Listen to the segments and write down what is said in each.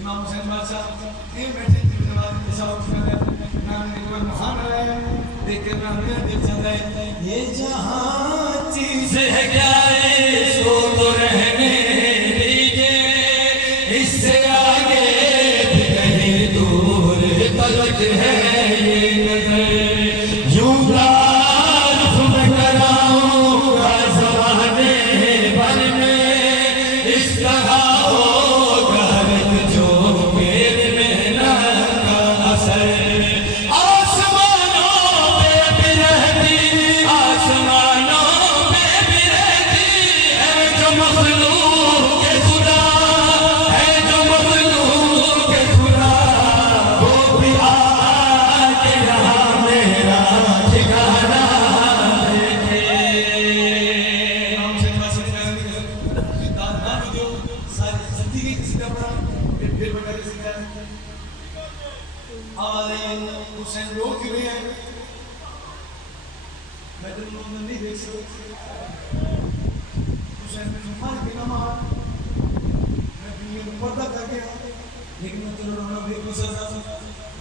इमाम हुसैन बादशाह ये बैठे थे जवाब पेशाब कर रहे नाम ने कोई महान है देख के नाम ने दिल चंदा है ये जहां चीज है क्या इसको तो रहने दीजिए इससे आगे भी कहीं दूर तलक है ये नजर यूं तारीफ में कराऊंगा ज़माने भर में इस तरह हुसैन रो क्यों रहे हैं मैं तो नहीं देख सकता हुसैन ने मार के ना मार मैं दुनिया में पर्दा कर गया लेकिन मैं तो रोना भी नहीं सकता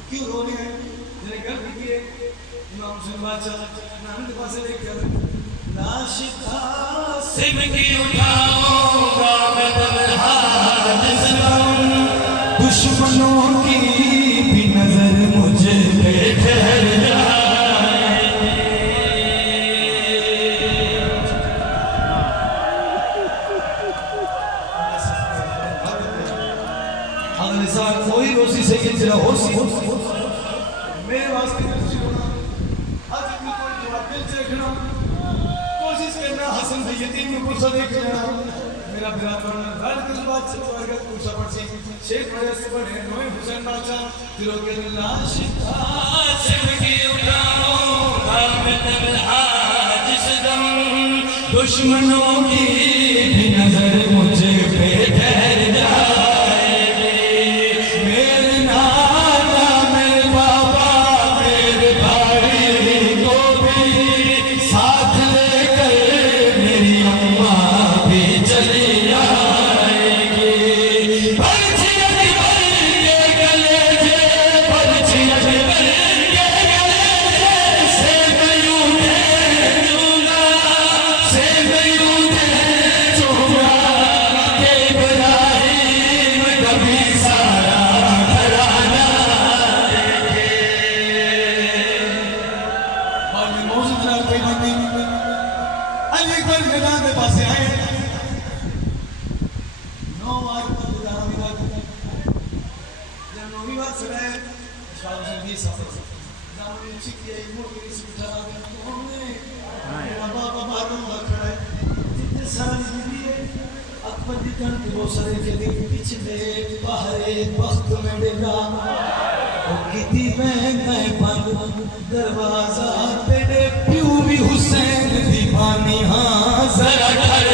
क्यों रो रहे हैं जरा गलती की है इमाम हुसैन बादशाह नाम के पास लेकर लाश का सिम की उठाऊंगा मैं तन्हा दुश्मनों की भी नजर मुझे पे ठहर जाए कोई रोसी से कि जरा होसी मेरे वास्ते कुछ होना आज भी कोई जवाब दिल से रखना कोशिश करना हसन भाई यतीम को गुस्सा देखना मेरा बिरादर हर दिल बात से वर्गत पूछा पड़सी शेख बड़े से बड़े नोए हुसैन बादशाह दिलों के लाश आसिम की उठाऊंगा मैं तन्हा जिस दम दुश्मनों की भी नजर मुझे पे ठहर जाएगी मेरे नाना मेरे बाबा मेरे भाई को भी साथ लेकर मेरी अम्मा भी चली दरवाजा तेरे प्यू भी हुसैन दीवानी हाँ जरा घर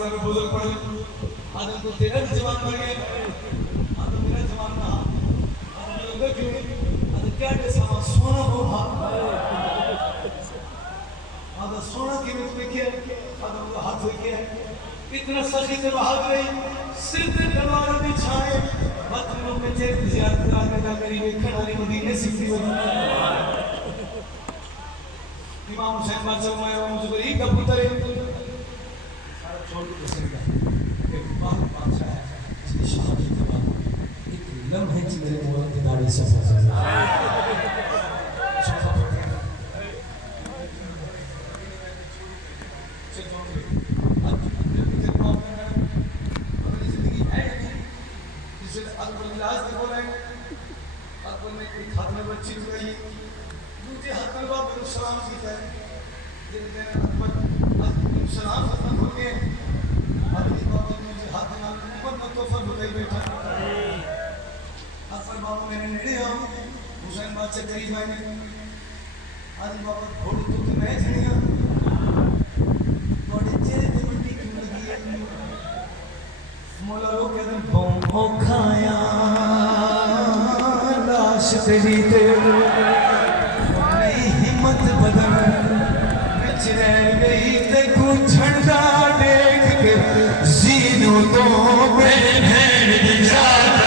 बर बुजुर्ग पड़े आदम को तेरा जवान मर गए आदम मेरा जवान ना आदम क्यों आदम क्या सामान सोना हो आदम सोना की में तुम्हें किया आदम का हाथ हो गया इतना सखी से भाग गई सिर पे तलवार बिछाए बदलों में जेब जियारत कराने का मेरी खड़ाली मदीने सीखी हुई इमाम हुसैन बादशाह मैं जुबैर का पुत्र है सारा छोड़ के चलेगा एक बात बादशाह है इसकी शादी के बाद एक लम्हे च मेरे मौत की दाढ़ी से सलाम सीखा है जिनके अकबर सलाम खत्म हो गए अभी बाबा मुझे हाथ ना ऊपर न तो फर होता ही बैठा अकबर बाबा मेरे नेड़े आओ हुसैन बादशाह करीब आए आज बाबा घोड़ तो मैं झड़िया थोड़े चेहरे पे मिट्टी क्यों लगी है मौला रो के दिन बम खाया लाश तेरी तेरे हिम्मत बदन बिच रह गई ते कुछ झंडा देख के जीनो तो मेरे भेड़ दी जात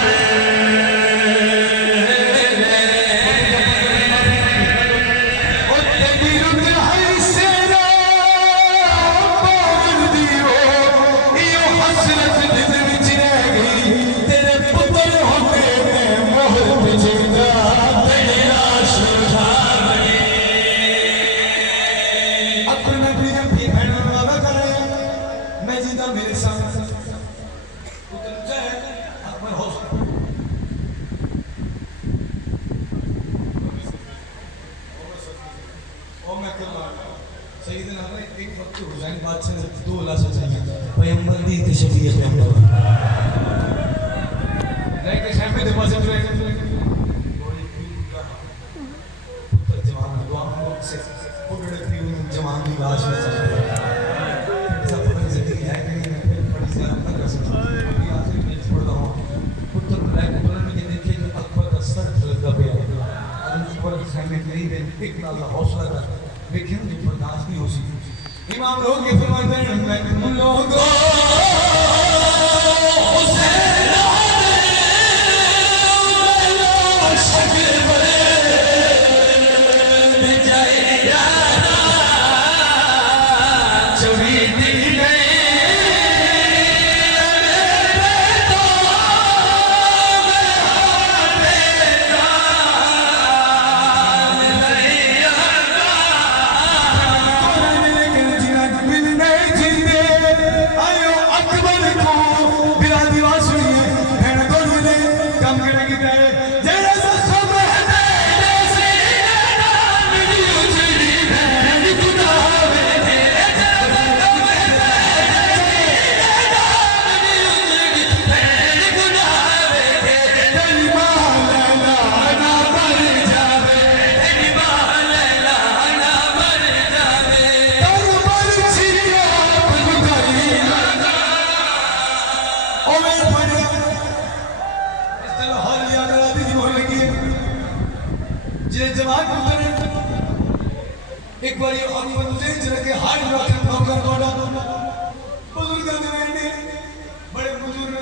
इमाम लोग के फरमाते हैं मैं लोगों एक बार ये आदमी बंदे जिनके हाथ रखे नौकर कोड़ा बुजुर्ग ने बड़े बुजुर्ग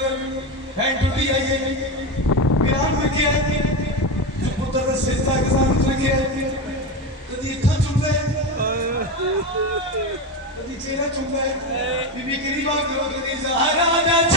हैंड टूटी आई है वीरान रखे है जो पुत्र का सिरता के साथ रखे है कदी इतना चुप है कदी चेहरा चुप है बीबी की बात करो कदी सहारा